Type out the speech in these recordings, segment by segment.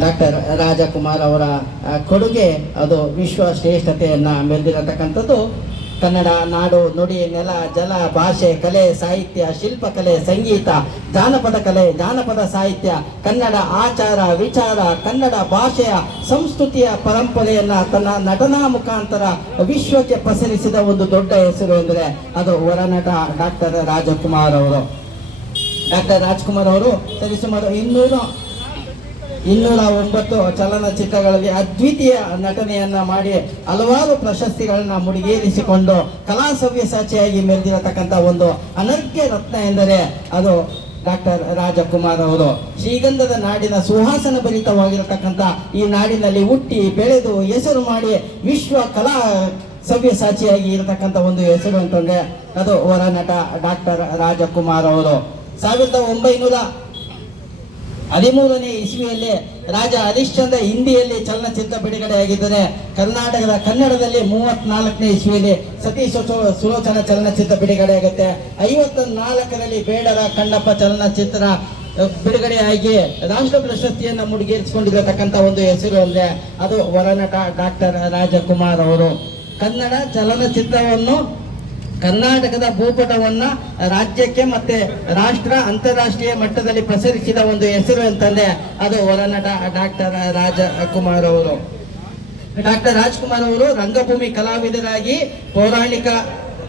Doctor Rajkumar ಅವರ ಕೊಡುಗೆ ಅದು ವಿಶ್ವ ಶ್ರೇಷ್ಠತೆಯನ್ನು ಮೆರೆದಿರತಕ್ಕಂಥದ್ದು. ಕನ್ನಡ ನಾಡು ನುಡಿ ನೆಲ ಜಲ ಭಾಷೆ ಕಲೆ ಸಾಹಿತ್ಯ ಶಿಲ್ಪಕಲೆ ಸಂಗೀತ ಜಾನಪದ ಕಲೆ ಜಾನಪದ ಸಾಹಿತ್ಯ ಕನ್ನಡ ಆಚಾರ ವಿಚಾರ ಕನ್ನಡ ಭಾಷೆಯ ಸಂಸ್ಕೃತಿಯ ಪರಂಪರೆಯನ್ನು ತನ್ನ ನಟನಾ ಮುಖಾಂತರ ವಿಶ್ವಕ್ಕೆ ಪಸರಿಸಿದ ಒಂದು ದೊಡ್ಡ ಹೆಸರು ಎಂದರೆ ಅದು ಹೊರನಟ ಡಾಕ್ಟರ್ ರಾಜಕುಮಾರ್ ಅವರು. ಡಾಕ್ಟರ್ ರಾಜ್ಕುಮಾರ್ ಅವರು ಸರಿಸುಮಾರು 209 ಚಲನಚಿತ್ರಗಳಲ್ಲಿ ಅದ್ವಿತೀಯ ನಟನೆಯನ್ನ ಮಾಡಿ ಹಲವಾರು ಪ್ರಶಸ್ತಿಗಳನ್ನ ಮುಡಿಗೇರಿಸಿಕೊಂಡು ಕಲಾ ಸವ್ಯಸಾಚಿಯಾಗಿ ಮೆರೆದಿರತಕ್ಕಂಥ ಒಂದು ಅನರ್ಘ್ಯ ರತ್ನ ಎಂದರೆ ಅದು ಡಾಕ್ಟರ್ ರಾಜಕುಮಾರ್ ಅವರು. ಶ್ರೀಗಂಧದ ನಾಡಿನ ಸುಹಾಸನ ಭರಿತವಾಗಿರತಕ್ಕಂಥ ಈ ನಾಡಿನಲ್ಲಿ ಹುಟ್ಟಿ ಬೆಳೆದು ಹೆಸರು ಮಾಡಿ ವಿಶ್ವ ಕಲಾ ಸವ್ಯಸಾಚಿಯಾಗಿ ಇರತಕ್ಕಂಥ ಒಂದು ಹೆಸರು ಅಂತಂದ್ರೆ ಅದು ಹೊರನಟ ಡಾಕ್ಟರ್ ರಾಜಕುಮಾರ್ ಅವರು. 1913ನೇ ಇಸ್ವಿಯಲ್ಲಿ ರಾಜ ಹರಿಶ್ಚಂದ್ರ ಹಿಂದಿಯಲ್ಲಿ ಚಲನಚಿತ್ರ ಬಿಡುಗಡೆಯಾಗಿದ್ದರೆ ಕರ್ನಾಟಕದ ಕನ್ನಡದಲ್ಲಿ 34ನೇ ಇಸ್ವಿಯಲ್ಲಿ ಸತೀಶ್ ಸುಲೋಚನ ಚಲನಚಿತ್ರ ಬಿಡುಗಡೆಯಾಗುತ್ತೆ. 54ರಲ್ಲಿ ಬೇಡರ ಕಣ್ಣಪ್ಪ ಚಲನಚಿತ್ರ ಬಿಡುಗಡೆಯಾಗಿ ರಾಷ್ಟ್ರ ಪ್ರಶಸ್ತಿಯನ್ನು ಮುಡಿಗೇರಿಸಿಕೊಂಡಿರತಕ್ಕಂಥ ಒಂದು ಹೆಸರು ಅಂದ್ರೆ ಅದು ಹೊರನಟ ಡಾಕ್ಟರ್ ರಾಜಕುಮಾರ್ ಅವರು. ಕನ್ನಡ ಚಲನಚಿತ್ರವನ್ನು ಕರ್ನಾಟಕದ ಭೂಪಟವನ್ನ ರಾಜ್ಯಕ್ಕೆ ಮತ್ತೆ ರಾಷ್ಟ್ರ ಅಂತಾರಾಷ್ಟ್ರೀಯ ಮಟ್ಟದಲ್ಲಿ ಪ್ರಸರಿಸಿದ ಒಂದು ಹೆಸರು ಅಂತಂದ್ರೆ ಅದು ಹೊರನಟ ಡಾಕ್ಟರ್ ರಾಜಕುಮಾರ್ ಅವರು. ಡಾಕ್ಟರ್ ರಾಜ್ಕುಮಾರ್ ಅವರು ರಂಗಭೂಮಿ ಕಲಾವಿದರಾಗಿ ಪೌರಾಣಿಕ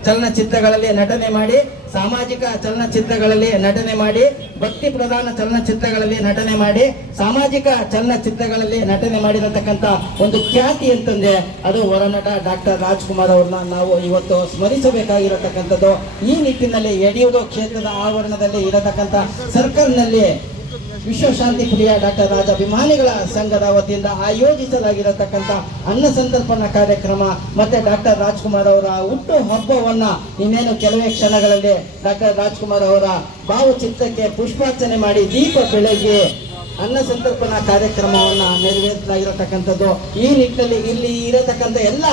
ಚಲನಚಿತ್ರಗಳಲ್ಲಿ ನಟನೆ ಮಾಡಿ ಸಾಮಾಜಿಕ ಚಲನಚಿತ್ರಗಳಲ್ಲಿ ನಟನೆ ಮಾಡಿ ಭಕ್ತಿ ಪ್ರಧಾನ ಚಲನಚಿತ್ರಗಳಲ್ಲಿ ನಟನೆ ಮಾಡಿ ಸಾಮಾಜಿಕ ಚಲನಚಿತ್ರಗಳಲ್ಲಿ ನಟನೆ ಮಾಡಿರತಕ್ಕಂಥ ಒಂದು ಖ್ಯಾತಿ ಅಂತಂದ್ರೆ ಅದು ಹೊರನಟ ಡಾಕ್ಟರ್ ರಾಜ್ಕುಮಾರ್ ಅವ್ರನ್ನ ನಾವು ಇವತ್ತು ಸ್ಮರಿಸಬೇಕಾಗಿರತಕ್ಕಂಥದ್ದು. ಈ ನಿಟ್ಟಿನಲ್ಲಿ ಯಡಿಯೂರು ಕ್ಷೇತ್ರದ ಆವರಣದಲ್ಲಿ ಇರತಕ್ಕಂಥ ಸರ್ಕಲ್ನಲ್ಲಿ ವಿಶ್ವಶಾಂತಿ ಪ್ರಿಯ ಡಾಕ್ಟರ್ ರಾಜ ಅಭಿಮಾನಿಗಳ ಸಂಘದ ವತಿಯಿಂದ ಆಯೋಜಿಸಲಾಗಿರತಕ್ಕಂಥ ಅನ್ನ ಸಂತರ್ಪಣಾ ಕಾರ್ಯಕ್ರಮ ಮತ್ತೆ ಡಾಕ್ಟರ್ ರಾಜ್ಕುಮಾರ್ ಅವರ ಹುಟ್ಟು ಹಬ್ಬವನ್ನ ಇನ್ನೇನು ಕೆಲವೇ ಕ್ಷಣಗಳಲ್ಲಿ ಡಾಕ್ಟರ್ ರಾಜ್ಕುಮಾರ್ ಅವರ ಭಾವಚಿತ್ರಕ್ಕೆ ಪುಷ್ಪಾರ್ಚನೆ ಮಾಡಿ ದೀಪ ಬೆಳಗ್ಗೆ ಅನ್ನ ಸಂತರ್ಪಣಾ ಕಾರ್ಯಕ್ರಮವನ್ನ ನೆರವೇರಿಸಲಾಗಿರತಕ್ಕಂಥದ್ದು. ಈ ನಿಟ್ಟಿನಲ್ಲಿ ಇಲ್ಲಿ ಇರತಕ್ಕಂಥ ಎಲ್ಲ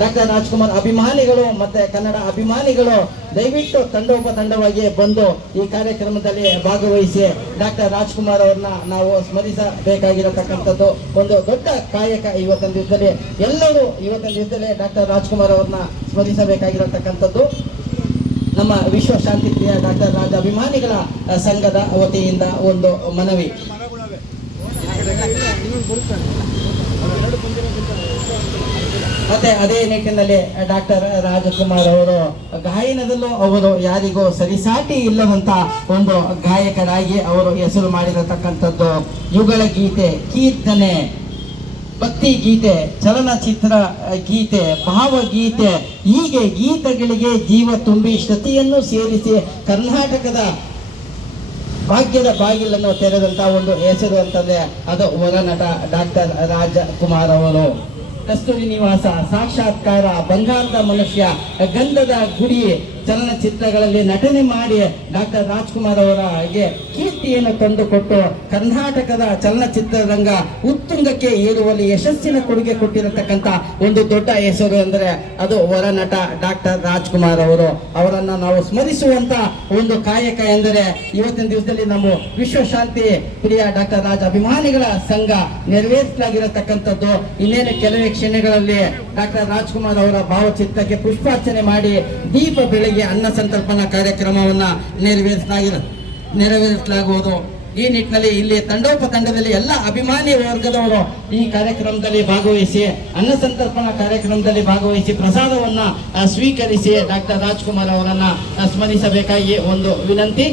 ಡಾಕ್ಟರ್ ರಾಜ್ಕುಮಾರ್ ಅಭಿಮಾನಿಗಳು ಮತ್ತೆ ಕನ್ನಡ ಅಭಿಮಾನಿಗಳು ದಯವಿಟ್ಟು ತಂಡೋಪತಂಡವಾಗಿ ಬಂದು ಈ ಕಾರ್ಯಕ್ರಮದಲ್ಲಿ ಭಾಗವಹಿಸಿ ಡಾಕ್ಟರ್ ರಾಜ್ಕುಮಾರ್ ಅವ್ರನ್ನ ನಾವು ಸ್ಮರಿಸಬೇಕಾಗಿರತಕ್ಕಂಥದ್ದು ಒಂದು ದೊಡ್ಡ ಕಾಯಕ. ಇವತ್ತಿನ ದಿವಸದಲ್ಲಿ ಎಲ್ಲರೂ ಇವತ್ತಿನ ದಿವಸದಲ್ಲಿ ಡಾಕ್ಟರ್ ರಾಜ್ಕುಮಾರ್ ಅವ್ರನ್ನ ಸ್ಮರಿಸಬೇಕಾಗಿರತಕ್ಕಂಥದ್ದು ನಮ್ಮ ವಿಶ್ವ ಶಾಂತಿ ಪ್ರಿಯ ಡಾಕ್ಟರ್ ರಾಜ ಅಭಿಮಾನಿಗಳ ಸಂಘದ ವತಿಯಿಂದ ಒಂದು ಮನವಿ. ಮತ್ತೆ ಅದೇ ನಿಟ್ಟಿನಲ್ಲಿ ಡಾಕ್ಟರ್ ರಾಜಕುಮಾರ್ ಅವರು ಗಾಯನದಲ್ಲೂ ಅವರು ಯಾರಿಗೂ ಸರಿಸಾಟಿ ಇಲ್ಲದಂತ ಒಂದು ಗಾಯಕರಾಗಿ ಅವರು ಹೆಸರು ಮಾಡಿರತಕ್ಕಂಥದ್ದು. ಯುಗಳ ಗೀತೆ, ಕೀರ್ತನೆ, ಭಕ್ತಿ ಗೀತೆ, ಚಲನಚಿತ್ರ ಗೀತೆ, ಭಾವಗೀತೆ ಹೀಗೆ ಗೀತೆಗಳಿಗೆ ಜೀವ ತುಂಬಿ ಶ್ರುತಿಯನ್ನು ಸೇರಿಸಿ ಕರ್ನಾಟಕದ ಭಾಗ್ಯದ ಬಾಗಿಲನ್ನು ತೆರೆದಂತ ಒಂದು ಹೆಸರು ಅಂತಂದ್ರೆ ಅದು ಹೊರನಟ ಡಾಕ್ಟರ್ ರಾಜಕುಮಾರ್ ಅವರು. ಕಸ್ತೂರಿ ನಿವಾಸ, ಸಾಕ್ಷಾತ್ಕಾರ, ಬಂಗಾರದ ಮನುಷ್ಯ, ಗಂಧದ ಗುಡಿ ಚಲನಚಿತ್ರಗಳಲ್ಲಿ ನಟನೆ ಮಾಡಿ ಡಾಕ್ಟರ್ ರಾಜ್ಕುಮಾರ್ ಅವರಿಗೆ ಕೀರ್ತಿಯನ್ನು ತಂದುಕೊಟ್ಟು ಕರ್ನಾಟಕದ ಚಲನಚಿತ್ರರಂಗ ಉತ್ತುಂಗಕ್ಕೆ ಏರುವಲ್ಲಿ ಯಶಸ್ಸಿನ ಕೊಡುಗೆ ಕೊಟ್ಟಿರತಕ್ಕಂಥ ಒಂದು ದೊಡ್ಡ ಹೆಸರು ಅಂದರೆ ಅದು ಹೊರನಟ ಡಾಕ್ಟರ್ ರಾಜ್ಕುಮಾರ್ ಅವರು. ಅವರನ್ನ ನಾವು ಸ್ಮರಿಸುವಂತ ಒಂದು ಕಾಯಕ ಎಂದರೆ ಇವತ್ತಿನ ದಿವಸದಲ್ಲಿ ನಮ್ಮ ವಿಶ್ವಶಾಂತಿ ಪ್ರಿಯ ಡಾಕ್ಟರ್ ರಾಜ ಅಭಿಮಾನಿಗಳ ಸಂಘ ನೆರವೇರಿಸಲಾಗಿರತಕ್ಕಂಥದ್ದು. ಇನ್ನೇನು ಕೆಲವೇ ಕ್ಷಣಗಳಲ್ಲಿ ಡಾಕ್ಟರ್ ರಾಜ್ಕುಮಾರ್ ಅವರ ಭಾವಚಿತ್ರಕ್ಕೆ ಪುಷ್ಪಾರ್ಚನೆ ಮಾಡಿ ದೀಪ ಬೆಳಗ್ಗೆ ಅನ್ನ ಸಂತರ್ಪಣಾ ಕಾರ್ಯಕ್ರಮವನ್ನ ನೆರವೇರಿಸಲಾಗುವುದು. ಈ ನಿಟ್ಟಿನಲ್ಲಿ ಇಲ್ಲಿ ತಂಡೋಪತಂಡದಲ್ಲಿ ಎಲ್ಲ ಅಭಿಮಾನಿ ವರ್ಗದವರು ಈ ಕಾರ್ಯಕ್ರಮದಲ್ಲಿ ಭಾಗವಹಿಸಿ ಅನ್ನ ಸಂತರ್ಪಣಾ ಕಾರ್ಯಕ್ರಮದಲ್ಲಿ ಭಾಗವಹಿಸಿ ಪ್ರಸಾದವನ್ನ ಸ್ವೀಕರಿಸಿ ಡಾಕ್ಟರ್ ರಾಜ್ಕುಮಾರ್ ಅವರನ್ನ ಸ್ಮರಿಸಬೇಕಾಗಿ ಒಂದು ವಿನಂತಿ.